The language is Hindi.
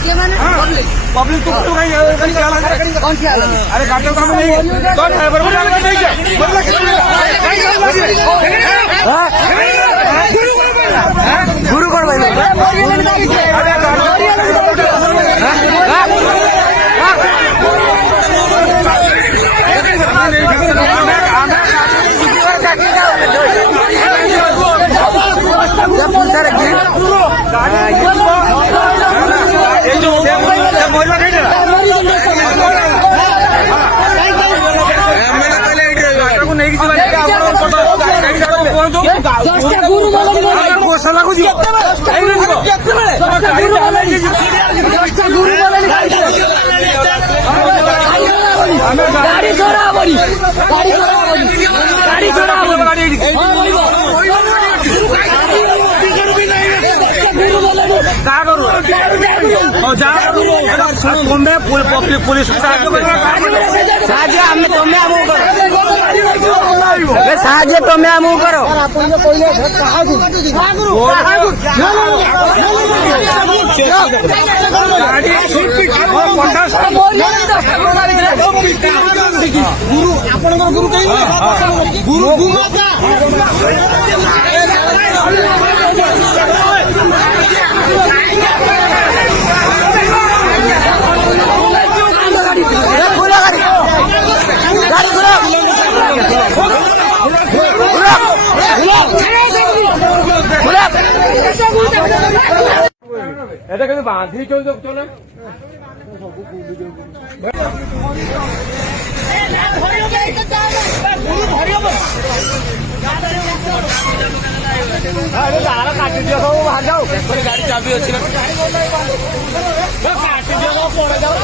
ये माने पब्लिक तो कौन सी हालत? अरे गाड़ी काम नहीं तो ड्राइवर को जाने नहीं गुरु कर भाई गाड़ी छोड़ा बड़ी गाड़ी छोड़ा पुलिस साहाଯ୍ୟ ଆମେ ତମେ ଆମକୁ କର ସାହାଯ୍ୟ ତମେ ଆମକୁ କର गुरु आपणकर गुरु कहीं गुरु गुमाता এটা কিন্তু বাঁধি চলে চলে କାଟି ଦିଅ ସବୁ ବାହାର ଯାଉ ଗାଡି ଚାବି ଅଛି କାଟି ଦିଅ ସବୁ ପଡେ ଯାଉ